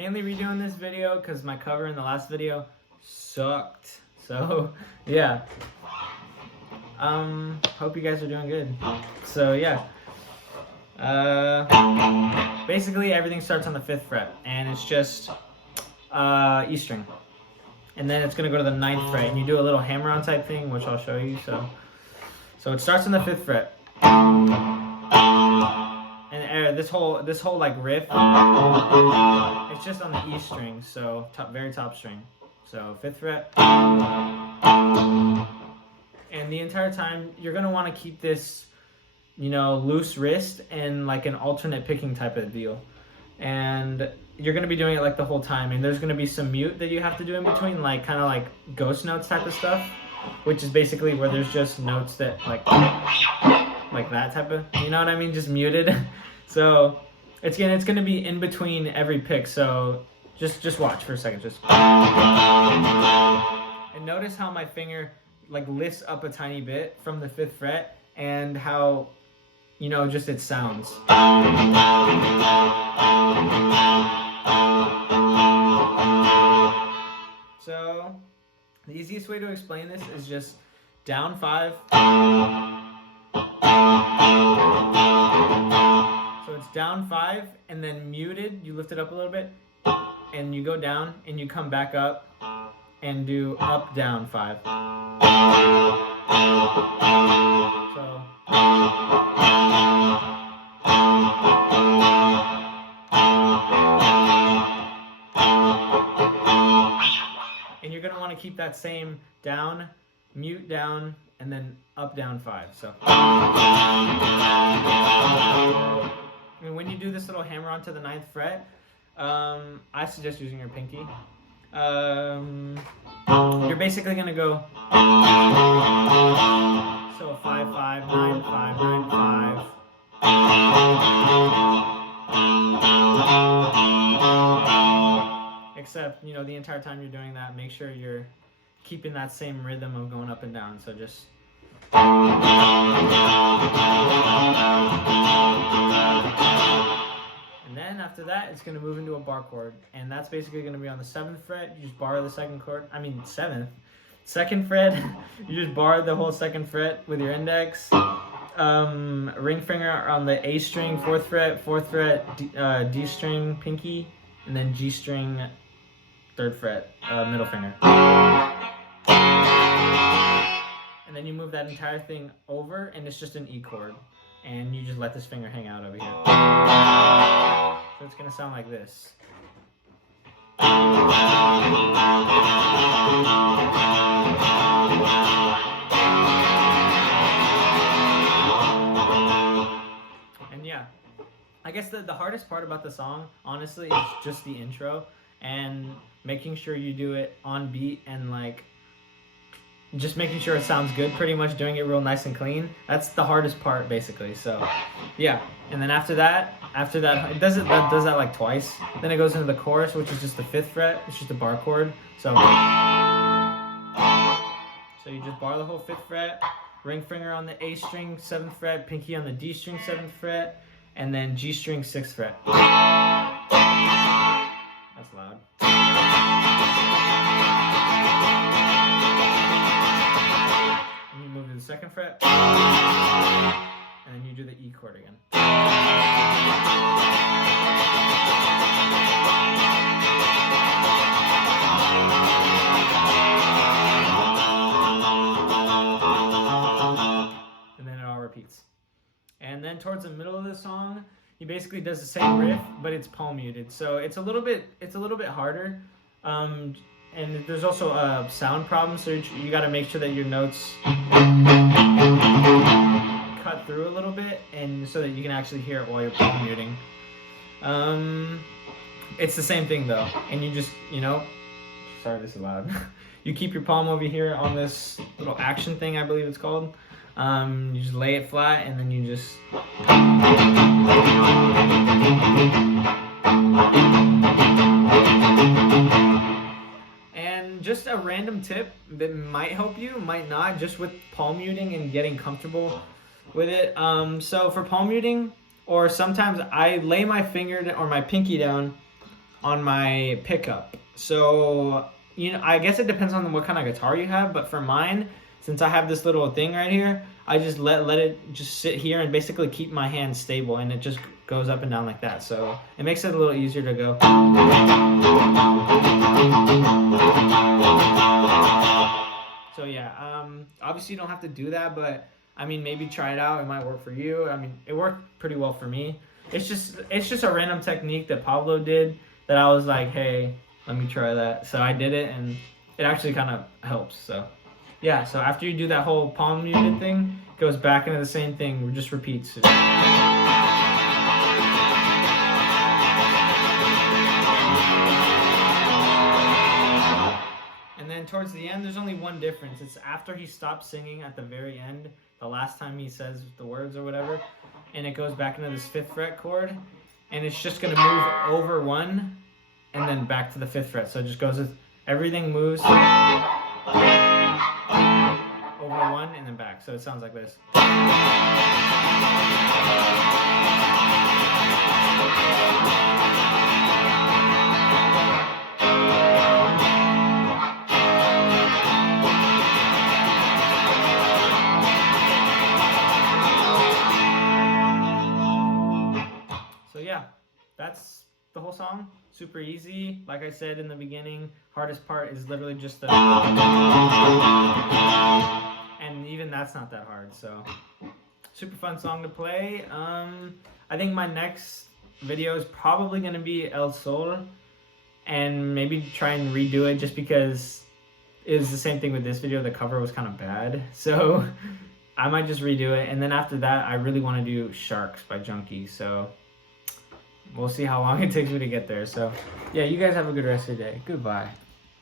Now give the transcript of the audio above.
mainly redoing this video because my cover in the last video sucked. So yeah. Hope you guys are doing good. So yeah. Basically everything starts on the 5th fret, and it's just E string. And then it's gonna go to the 9th fret, and you do a little hammer-on type thing, which I'll show you. So it starts on the 5th fret, and this whole like riff, it's just on the E string, so very top string. So 5th fret, and the entire time you're gonna want to keep this, loose wrist and like an alternate picking type of deal, and you're going to be doing it like the whole time. And there's going to be some mute that you have to do in between, like kind of like ghost notes type of stuff, which is basically where there's just notes that like that type of, you know what I mean, just muted. So it's going to be in between every pick. So just watch for a second, and notice how my finger like lifts up a tiny bit from the 5th fret, and how just it sounds. So the easiest way to explain this is just down 5. So it's down 5 and then muted, you lift it up a little bit, and you go down and you come back up and do up down 5. So and you're going to want to keep that same down, mute down, and then up down 5. So and when you do this little hammer onto the 9th fret, I suggest using your pinky. You're basically going to go, so 5 5 9 5 9 5. Except, the entire time you're doing that, make sure you're keeping that same rhythm of going up and down. So just and then after that, it's going to move into a bar chord, and that's basically going to be on the 7th fret. You just bar the 2nd fret. You just bar the whole 2nd fret with your index. Ring finger on the A string, 4th fret, D string, pinky, and then G string, 3rd fret, middle finger. And then you move that entire thing over, and it's just an E chord. And you just let this finger hang out over here. So it's going to sound like this. And yeah, I guess the hardest part about the song, honestly, is just the intro and making sure you do it on beat, and like just making sure it sounds good, pretty much doing it real nice and clean. That's the hardest part, basically. So yeah, and then after that it does that like twice. Then it goes into the chorus, which is just the 5th fret. It's just a bar chord. So you just bar the whole 5th fret, ring finger on the A string, 7th fret, pinky on the D string, 7th fret, and then G string, 6th fret. That's loud. And you move to the 2nd fret, and then you do the E chord again. And then it all repeats. And then towards the middle of the song, he basically does the same riff, but it's palm muted. So it's a little bit harder. And there's also a sound problem, so you got to make sure that your notes cut through a little bit, and so that you can actually hear it while you're palm muting. It's the same thing though, and you just, sorry, this is loud. You keep your palm over here on this little action thing, I believe it's called. You just lay it flat, and then you just just a random tip that might help you, might not, just with palm muting and getting comfortable with it. So for palm muting, or sometimes I lay my finger or my pinky down on my pickup. So, you know, I guess it depends on what kind of guitar you have, but for mine, since I have this little thing right here, I just let it just sit here and basically keep my hand stable, and it just goes up and down like that. So it makes it a little easier to go. So yeah, obviously you don't have to do that, but I mean, maybe try it out. It might work for you. I mean, it worked pretty well for me. It's just a random technique that Pablo did that I was like, hey, let me try that. So I did it, and it actually kind of helps. So yeah, so after you do that whole palm muted thing, it goes back into the same thing, just repeats. And then towards the end, there's only one difference. It's after he stops singing at the very end, the last time he says the words or whatever, and it goes back into this 5th fret chord, and it's just gonna move over 1 and then back to the 5th fret. So it just goes, everything moves over 1 and then back. So it sounds like this. Yeah, that's the whole song. Super easy. Like I said in the beginning, hardest part is literally just the, and even that's not that hard. So super fun song to play. I think my next video is probably going to be El Sol, and maybe try and redo it, just because it was the same thing with this video. The cover was kind of bad, so I might just redo it. And then after that, I really want to do Sharks by Junkie. So we'll see how long it takes me to get there. So yeah, you guys have a good rest of your day. Goodbye.